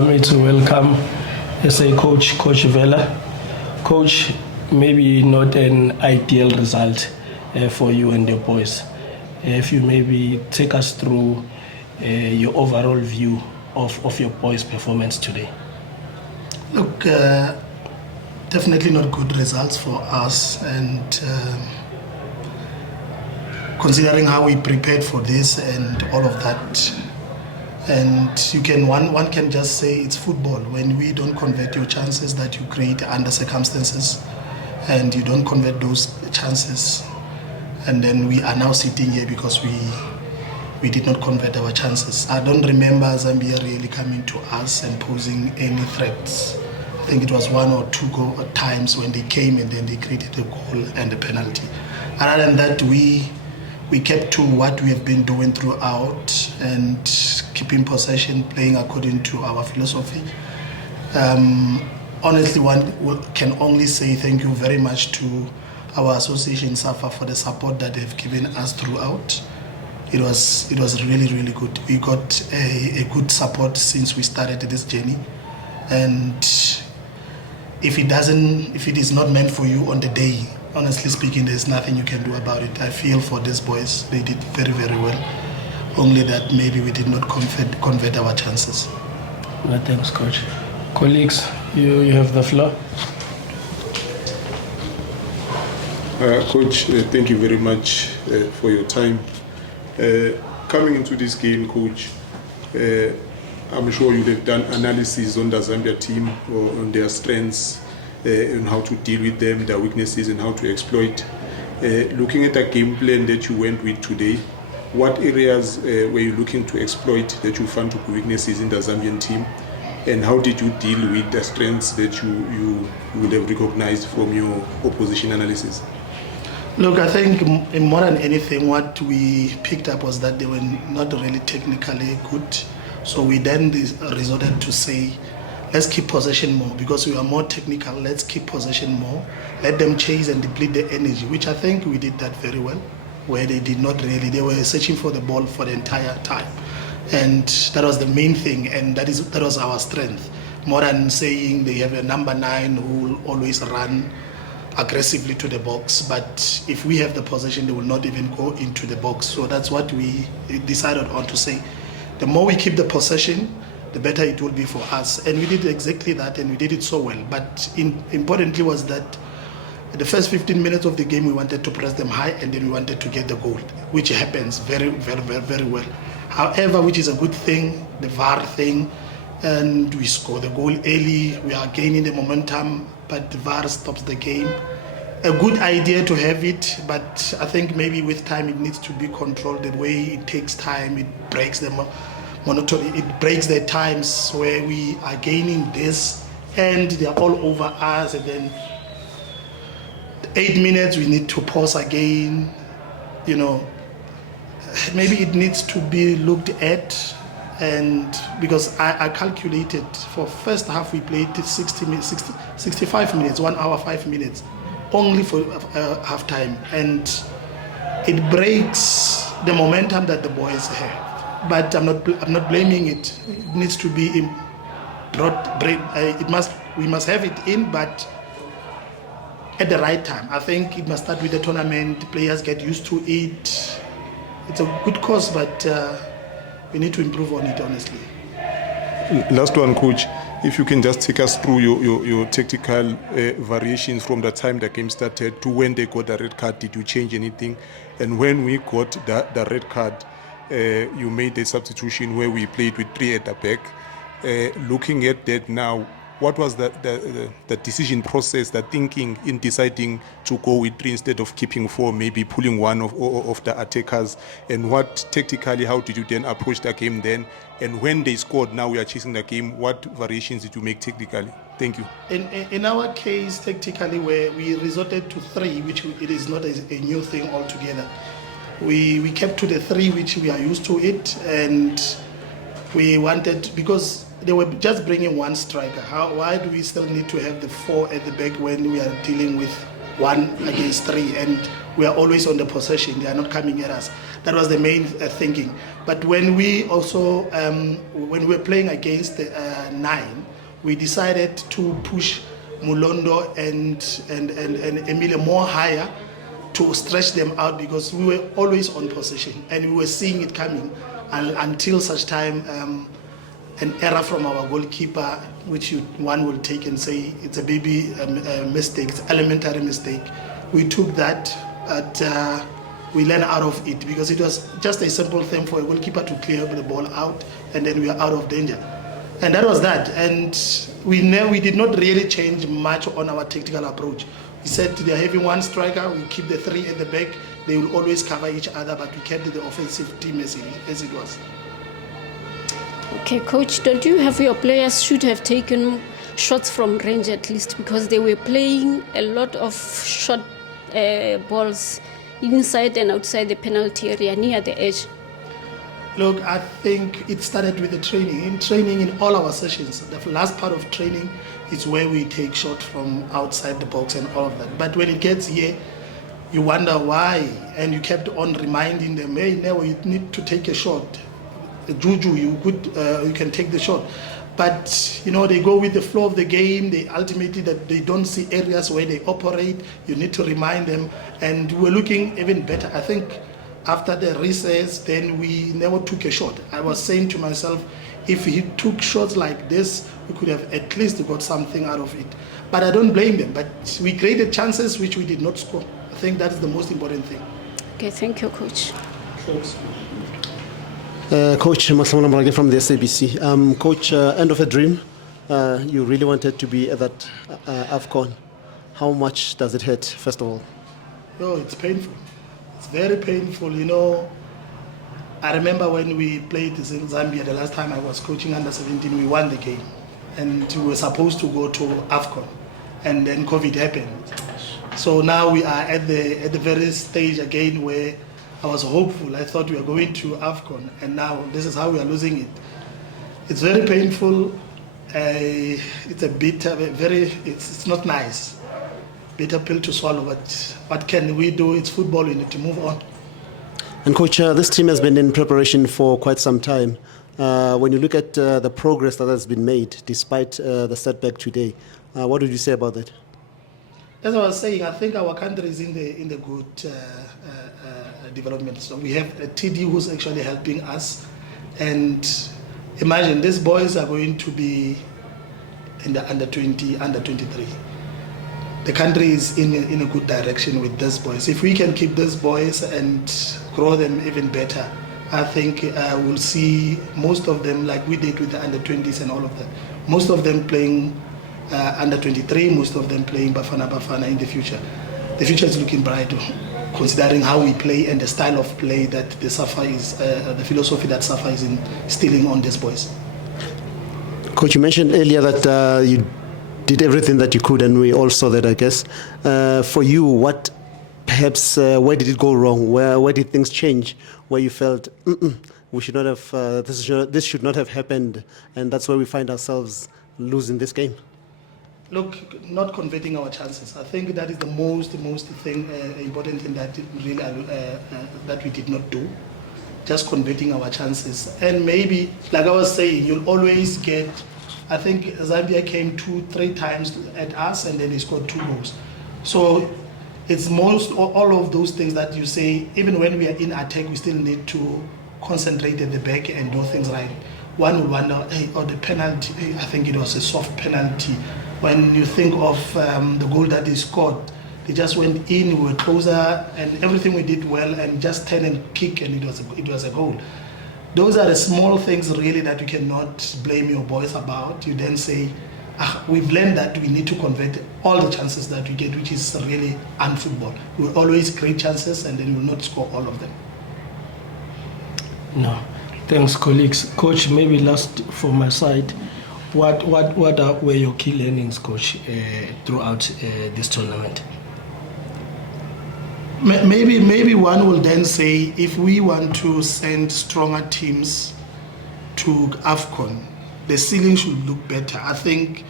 Me to welcome SA Coach Vela. Coach, maybe not an ideal result for you and your boys. If you maybe take us through your overall view of your boys' performance today. Look, definitely not good results for us, and considering how we prepared for this and all of that. And one can just say it's football. When we don't convert your chances that you create under circumstances, and you don't convert those chances, and then we are now sitting here because we did not convert our chances. I don't remember Zambia really coming to us and posing any threats. I think it was one or two times when they came and then they created a goal and a penalty. Other than that, we kept to what we have been doing throughout and keeping possession, playing according to our philosophy. Honestly, one can only say thank you very much to our association COSAFA for the support that they've given us throughout. It was really, really good. We got a good support since we started this journey, and if it is not meant for you on the day, honestly speaking, there's nothing you can do about it. I feel for these boys, they did very, very well. Only that maybe we did not convert our chances. Well, thanks, Coach. Colleagues, you have the floor. Coach, thank you very much for your time. Coming into this game, Coach, I'm sure you have done analysis on the Zambia team or on their strengths, and how to deal with them, their weaknesses, and how to exploit. Looking at the game plan that you went with today, what areas were you looking to exploit that you found to be weaknesses in the Zambian team, and how did you deal with the strengths that you would have recognized from your opposition analysis? Look, I think more than anything, what we picked up was that they were not really technically good. So we then resorted to say, let's keep possession more because we are more technical. Let's keep possession more. Let them chase and deplete the energy, which I think we did that very well, where they did not really. They were searching for the ball for the entire time. And that was the main thing, and that was our strength. More than saying they have a number 9 who will always run aggressively to the box, but if we have the possession, they will not even go into the box. So that's what we decided on to say. The more we keep the possession, the better it will be for us. And we did exactly that, and we did it so well. But importantly was that the first 15 minutes of the game, we wanted to press them high, and then we wanted to get the goal, which happens very, very, very, very well. However, which is a good thing, the VAR thing, and we score the goal early. We are gaining the momentum, but the VAR stops the game. A good idea to have it, but I think maybe with time it needs to be controlled. The way it takes time, it breaks the monotony. It breaks the times where we are gaining this and they are all over us, and then 8 minutes we need to pause again. You know, maybe it needs to be looked at. And because I calculated for first half we played 65 minutes, 1 hour 5 minutes, only for half time, and it breaks the momentum that the boys have. But I'm not blaming it. It needs to be brought. We must have it in, but at the right time. I think it must start with the tournament. Players get used to it. It's a good cause, but we need to improve on it, honestly. Last one, Coach. If you can just take us through your tactical variations from the time the game started to when they got the red card. Did you change anything? And when we got the red card, you made a substitution where we played with 3 at the back. Looking at that now, what was the decision process, the thinking in deciding to go with 3 instead of keeping 4, maybe pulling one of the attackers? And what tactically, how did you then approach the game then? And when they scored, now we are chasing the game, what variations did you make technically? Thank you. In our case, tactically, where we resorted to 3, which it is not a new thing altogether. We kept to the 3, which we are used to it, and we wanted, because they were just bringing 1 striker. Why do we still need to have the 4 at the back when we are dealing with 1 against 3 and we are always on the possession? They are not coming at us. That was the main thinking. But when we also, when we were playing against the 9, we decided to push Mulondo and Emile more higher to stretch them out, because we were always on possession and we were seeing it coming until such time an error from our goalkeeper, which one will take and say it's a baby mistake, it's elementary mistake. We took that, but we learned out of it, because it was just a simple thing for a goalkeeper to clear the ball out, and then we are out of danger. And that was that. And we did not really change much on our tactical approach. We said they're having one striker, we keep the 3 at the back, they will always cover each other, but we kept the offensive team as it was. Okay, Coach, don't you have your players should have taken shots from range at least, because they were playing a lot of short balls inside and outside the penalty area near the edge? Look, I think it started with the training. In training, in all our sessions, the last part of training is where we take shots from outside the box and all of that. But when it gets here, you wonder why, and you kept on reminding them, hey, now you need to take a shot. Juju, you can take the shot. But they go with the flow of the game. They ultimately that they don't see areas where they operate. You need to remind them, and we're looking even better. I think after the recess, then we never took a shot. I was saying to myself, if he took shots like this, we could have at least got something out of it. But I don't blame them. But we created chances which we did not score. I think that's the most important thing. Okay, thank you, Coach. Coach Masamana Mrage from the SABC. Coach, end of a dream. You really wanted to be at that AFCON. How much does it hurt, first of all? Oh, it's painful. It's very painful. I remember when we played this in Zambia, the last time I was coaching under 17, we won the game. And we were supposed to go to AFCON. And then COVID happened. So now we are at the very stage again where I was hopeful. I thought we were going to AFCON, and now this is how we are losing it. It's very painful. It's a bitter, it's not nice. Bitter pill to swallow, but what can we do? It's football, we need to move on. And Coach, this team has been in preparation for quite some time. When you look at the progress that has been made, despite the setback today, what would you say about that? As I was saying, I think our country is in the good development. So we have a TD who's actually helping us, and imagine these boys are going to be in the under 20, under 23. The country is in a good direction with these boys. If we can keep these boys and grow them even better, I think we'll see most of them like we did with the under 20s and all of that. Most of them playing under 23, most of them playing Bafana in the future. The future is looking bright, considering how we play and the style of play that the SAFA is, the philosophy that SAFA is instilling on these boys. Coach, you mentioned earlier that you did everything that you could, and we all saw that, I guess. For you, what perhaps, where did it go wrong? Where did things change? Where you felt, we should not have, this should not have happened, and that's where we find ourselves losing this game? Look, not converting our chances. I think that is the most thing, important thing that really that we did not do. Just converting our chances. And maybe, like I was saying, you'll always get, I think Zambia came 2-3 times at us and then they scored 2 goals. So it's all of those things that you say, even when we are in attack, we still need to concentrate at the back and do things right. One would wonder, hey, the penalty, I think it was a soft penalty. When you think of the goal that they scored, they just went in, we were closer, and everything we did well, and just turn and kick, and it was a goal. Those are the small things really that you cannot blame your boys about. You then say, we've learned that we need to convert all the chances that we get, which is really unfootball. We will always create chances, and then we will not score all of them. No, thanks, colleagues. Coach, maybe last from my side, what were your key learnings, Coach, throughout this tournament? Maybe one will then say, if we want to send stronger teams to AFCON, the ceiling should look better. I think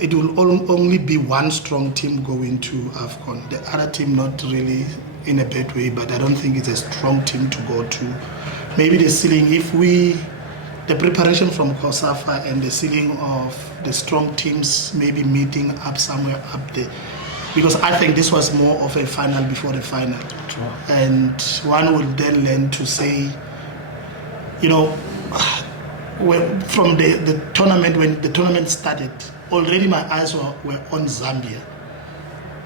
it will only be one strong team going to AFCON. The other team not really in a bad way, but I don't think it's a strong team to go to. Maybe the ceiling, the preparation from COSAFA and the ceiling of the strong teams maybe meeting up somewhere up there. Because I think this was more of a final before the final. True. And one will then learn to say, from the tournament, when the tournament started, already my eyes were on Zambia.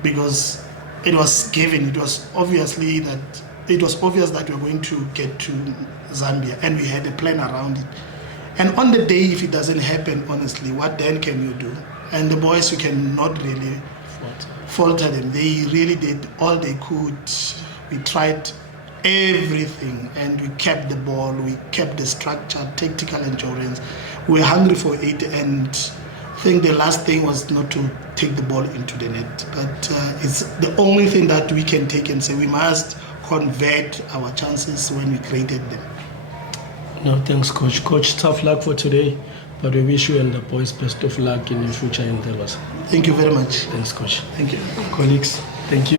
Because it was given, it was obvious that we were going to get to Zambia, and we had a plan around it. And on the day, if it doesn't happen, honestly, what then can you do? And the boys, you cannot really falter them. They really did all they could. We tried everything, and we kept the ball, we kept the structure, tactical endurance. We were hungry for it, and I think the last thing was not to take the ball into the net. But it's the only thing that we can take and say we must convert our chances when we created them. No, thanks, Coach. Coach, tough luck for today, but we wish you and the boys best of luck in your future endeavors. Thank you very much. Thanks, Coach. Thank you. Colleagues, thank you.